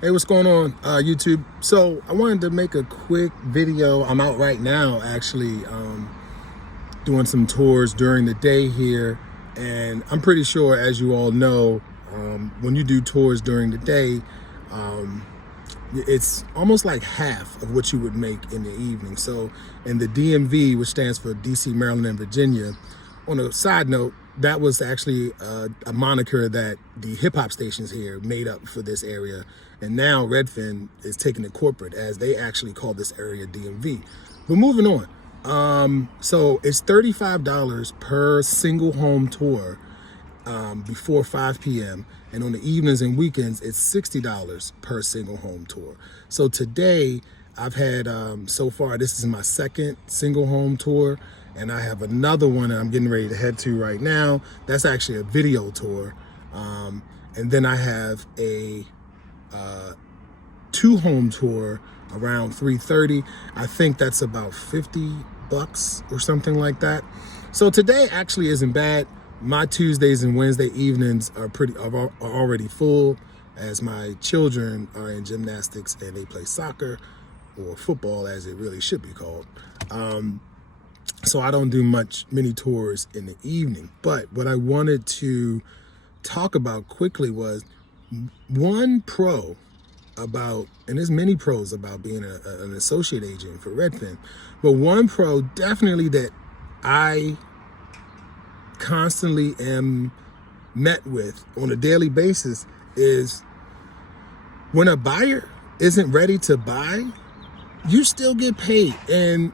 Hey, what's going on, YouTube? So I wanted to make a quick video. I'm out right now, actually, doing some tours during the day here. And I'm pretty sure, as you all know, when you do tours during the day, um, it's almost like half of what you would make in the evening. So in the DMV, which stands for DC, Maryland, and Virginia, on a side note, that was actually a moniker that the hip hop stations here made up for this area. And now Redfin is taking it corporate as they actually call this area DMV. But moving on. So it's $35 per single home tour before 5 p.m. And on the evenings and weekends, it's $60 per single home tour. So today I've had, so far, this is my second single home tour, and I have another one that I'm getting ready to head to right now. That's actually a video tour. And then I have a two home tour around 3:30. I think that's about $50 or something like that. So today actually isn't bad. My Tuesdays and Wednesday evenings are already full, as my children are in gymnastics and they play soccer, or football as it really should be called. So I don't do many tours in the evening. But what I wanted to talk about quickly was one pro about, and there's many pros about being an associate agent for Redfin, but one pro definitely that I constantly am met with on a daily basis is when a buyer isn't ready to buy, you still get paid. And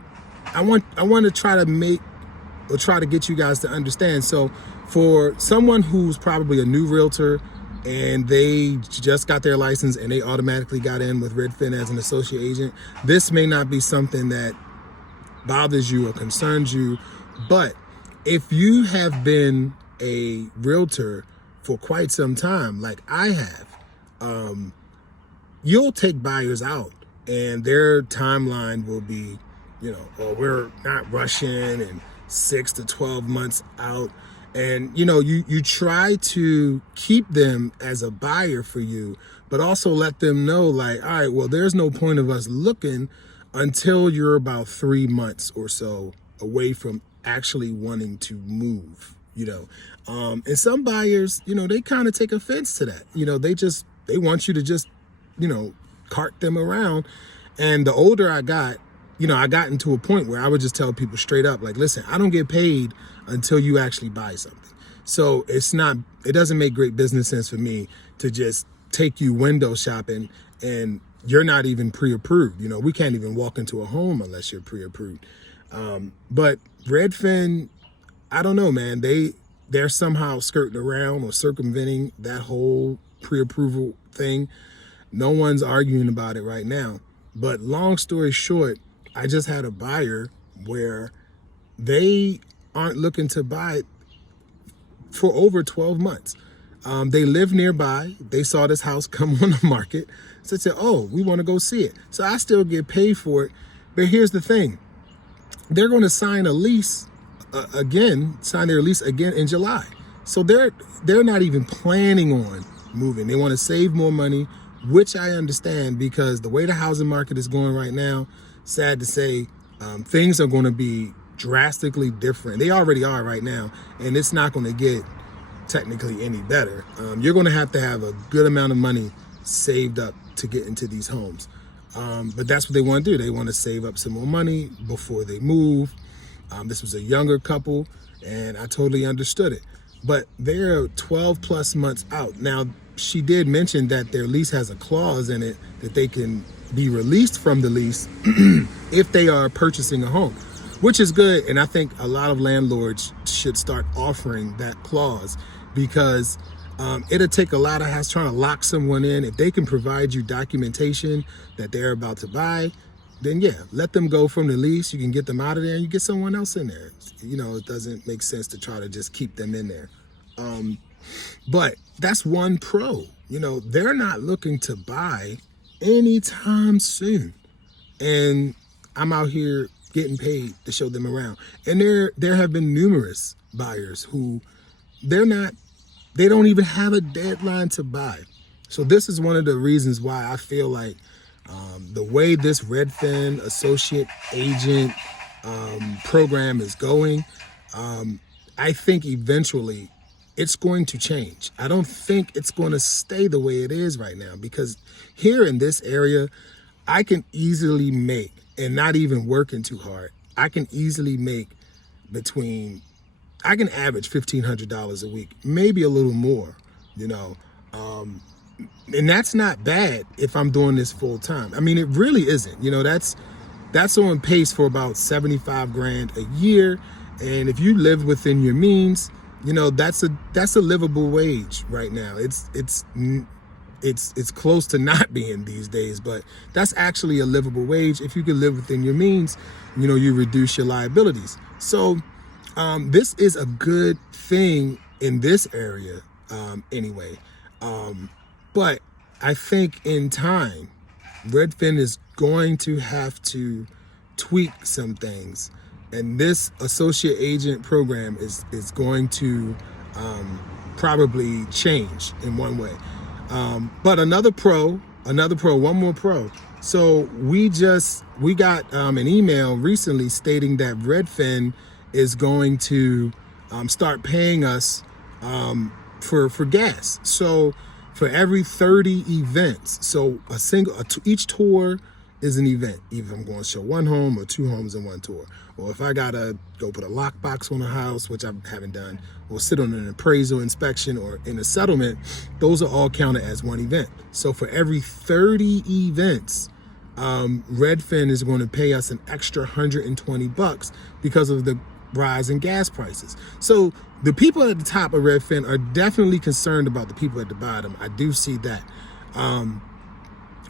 I want to try to get you guys to understand. So for someone who's probably a new realtor and they just got their license and they automatically got in with Redfin as an associate agent, this may not be something that bothers you or concerns you. But if you have been a realtor for quite some time, like I have, you'll take buyers out and their timeline will be, oh, we're not rushing, and 6 to 12 months out. And, you try to keep them as a buyer for you, but also let them know, like, all right, well, there's no point of us looking until you're about 3 months or so away from actually wanting to move, and some buyers, they kind of take offense to that. They want you to just, cart them around. And the older I got, I got into a point where I would just tell people straight up, like, listen, I don't get paid until you actually buy something. So it doesn't make great business sense for me to just take you window shopping and you're not even pre-approved. We can't even walk into a home unless you're pre-approved. But Redfin, I don't know, man, they're somehow skirting around or circumventing that whole pre-approval thing. No one's arguing about it right now. But long story short, I just had a buyer where they aren't looking to buy for over 12 months. They live nearby. They saw this house come on the market. So they said, oh, we want to go see it. So I still get paid for it. But here's the thing. They're going to sign a lease sign their lease again in July. So they're not even planning on moving. They want to save more money, which I understand, because the way the housing market is going right now, sad to say, things are going to be drastically different. They already are right now, and it's not going to get technically any better. You're going to have a good amount of money saved up to get into these homes. But that's what they want to do. They want to save up some more money before they move. This was a younger couple, and I totally understood it. But they're 12 plus months out. Now, she did mention that their lease has a clause in it that they can be released from the lease if they are purchasing a home, which is good. And I think a lot of landlords should start offering that clause, because it'll take a lot of house trying to lock someone in. If they can provide you documentation that they're about to buy, then yeah, let them go from the lease. You can get them out of there and you get someone else in there. It doesn't make sense to try to just keep them in there. But that's one pro. They're not looking to buy anytime soon. And I'm out here getting paid to show them around. And there have been numerous buyers who they don't even have a deadline to buy. So this is one of the reasons why I feel like the way this Redfin associate agent program is going, I think eventually it's going to change. I don't think it's going to stay the way it is right now, because here in this area, I can easily make, and not even working too hard, I can easily make I can average $1,500 a week, maybe a little more, you know. And that's not bad if I'm doing this full time. I mean, it really isn't. You know, that's on pace for about 75 grand a year. And if you live within your means, you know, that's a livable wage right now. It's close to not being these days, but that's actually a livable wage. If you can live within your means, you know, you reduce your liabilities. So this is a good thing in this area anyway. But I think in time, Redfin is going to have to tweak some things. And this associate agent program is going to probably change in one way. But one more pro. So we got an email recently stating that Redfin is going to start paying us for gas. So for every 30 events, so each tour is an event. Either I'm going to show one home or two homes in one tour. Or if I gotta go put a lockbox on a house, which I haven't done, or sit on an appraisal inspection or in a settlement, those are all counted as one event. So for every 30 events, Redfin is going to pay us an extra $120 because of the rise in gas prices. So the people at the top of Redfin are definitely concerned about the people at the bottom. I do see that.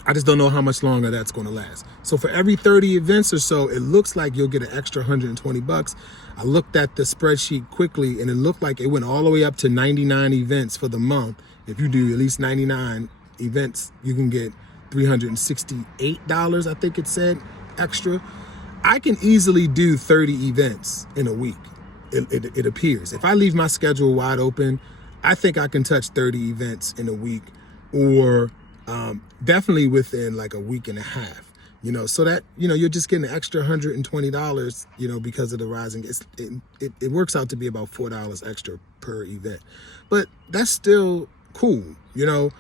I just don't know how much longer that's going to last. So for every 30 events or so, it looks like you'll get an extra $120. I looked at the spreadsheet quickly, and it looked like it went all the way up to 99 events for the month. If you do at least 99 events, you can get $368, I think it said, extra. I can easily do 30 events in a week, it appears. If I leave my schedule wide open, I think I can touch 30 events in a week, or definitely within like a week and a half, you know, so that, you know, you're just getting an extra $120, you know, because of the rising. It works out to be about $4 extra per event, but that's still cool, you know.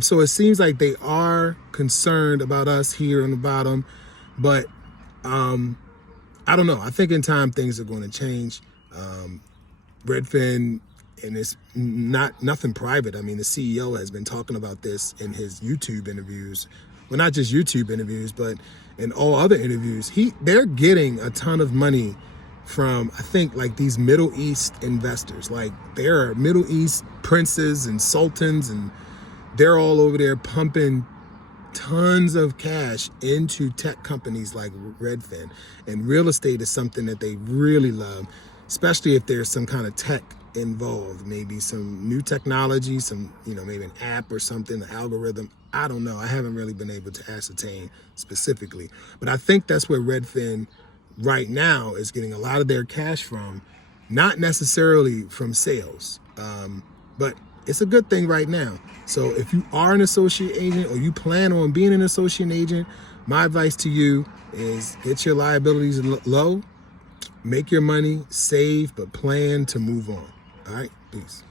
So it seems like they are concerned about us here on the bottom, but I don't know. I think in time things are going to change. Redfin, and it's nothing private. I mean, the CEO has been talking about this in his YouTube interviews. Well, not just YouTube interviews, but in all other interviews. They're getting a ton of money from, I think, like these Middle East investors. Like, there are Middle East princes and sultans, and they're all over there pumping tons of cash into tech companies like Redfin. And real estate is something that they really love, especially if there's some kind of tech involved, maybe some new technology, some, you know, maybe an app or something, the algorithm. I don't know. I haven't really been able to ascertain specifically, but I think that's where Redfin right now is getting a lot of their cash from, not necessarily from sales, but it's a good thing right now. So if you are an associate agent or you plan on being an associate agent, my advice to you is get your liabilities low, make your money, save, but plan to move on. All right, peace.